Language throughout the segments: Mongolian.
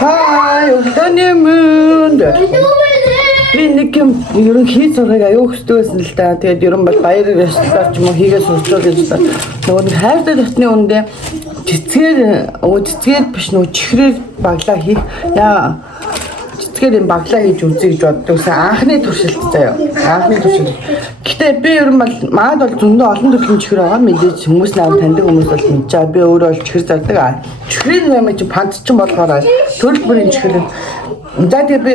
Хай, өглөөний мэнд. Би нэг юм ерөн хийж сурахыг аюу хүсдэг байсан л да. Тэгээд ерөн бол баяр ресторан ч юм уу хийгээ сурчул гэж байна. Нөгөө нэг хайртай дотны үндэ цэцгээр биш нөгөө чихрээр баглаа хийх. Яа цэцгээр юм баглаа хийж үзье гэж боддогсан. Анхны туршилт заяа. Анхны туршилт. Гэтэ би ерөн бол маад бол зөндөө олон төрлийн чихэр байгаа. Мэдээж хүмүүс наваа таньдаг хүмүүс бол мэдж байгаа. Би өөрөө бол чихэр зардаг. Чихрийн юм чи панц ч болохоор төрөл бүрийн чихэр. За тэгээд би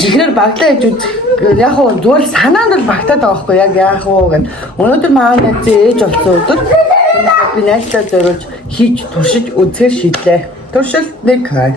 чихрээр баглаа хийж үзэх. Яг нь зүгээр санаанд бол багтаад байгаа байхгүй яг яах вэ гэн. Өнөөдөр маань ээж болсон өдөр би найзлаа зориулж хийж туршиж үзэхээр шийдлээ. Туршилт 1 хай.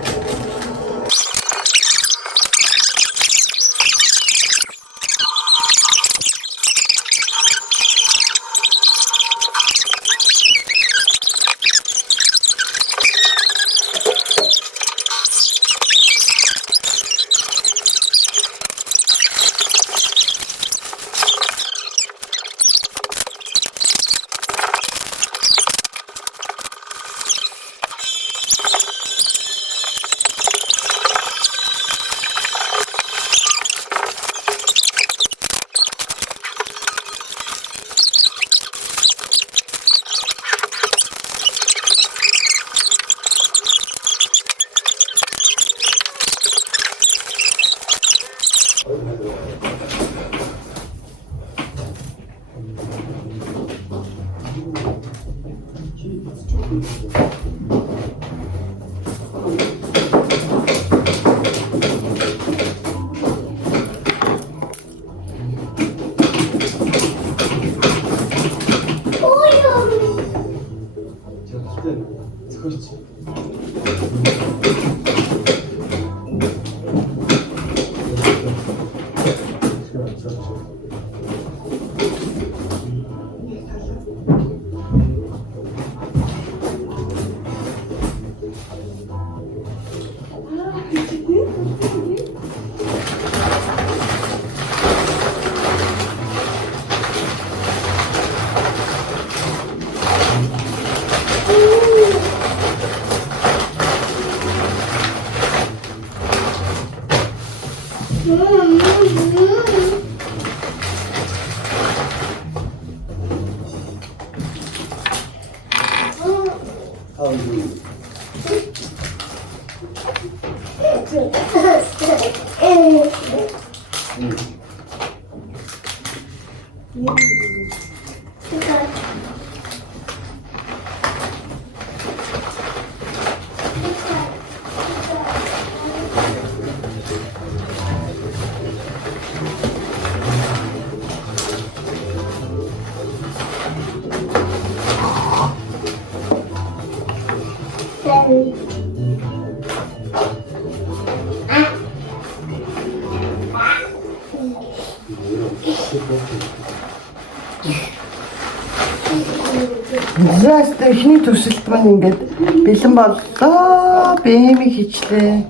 Зааста ихний туршилт маань ингээд бэлэн боллоо. Бэмиг хийчлээ.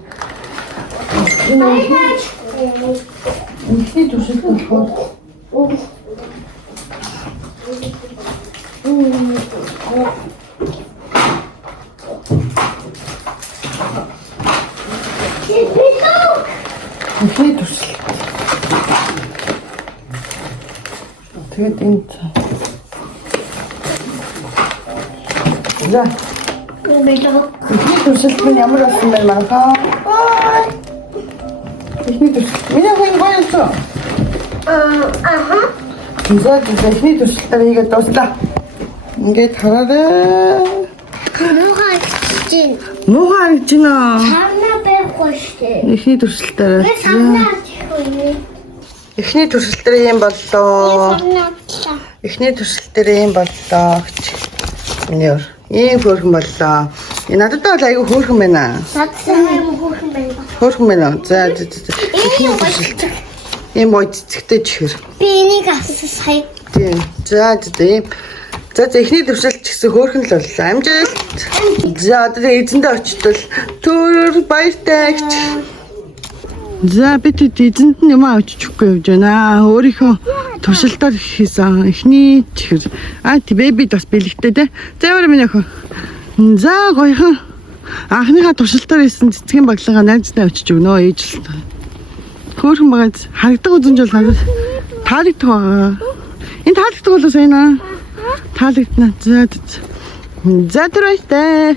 Ихний туршилт болохоор ихний туршилт. Тэгээд энэ за. Ихний туршилт нь ямар болсон бэ манайхаа? Ихний туршилт. Миний хүн гоёсон. За ихний туршилтаа хийгээд дуслаа. Ингээд хараарай. Муухай гэж байна. Сарна байхгүй шүү. Ихний туршилтаа. Ихний туршилтаа юм боллоо. Ихний туршилтаа юм боллоо гэж. Минийор ийм хөөрхөн боллоо. Надад бол айгүй хөөрхөн байна. Хөөрхөн байна. Хөөрхөн байна. За ихний туршилт. Ийм ой цэцэгтэй чихэр. Би энийг авсан сая. Тийм. За ийм. За ихний туршилт ч гэсэн хөөрхөн л боллоо. Амжилт. За одоо эзэндээ очтол түр баяртай гэж. За бид эзэнд нь юм авчихгүй явж байна. Өөрийнхөө туршилтаар хийсэн эхний чихэр. Бэби бас бэлэгтэй те. За өөрөө минь охин. За гоёхон. анхныхаа туршилтаар ирсэн цэцгийн баглагаа найздаа очиж өгнө ээж л. Хөөрхөн байгаа харагдаг үзэнж бол надад таалагддаг байгаа. Энэ таалагддаг болоо сайн аа. Таалагдана. За. За түрээстэй.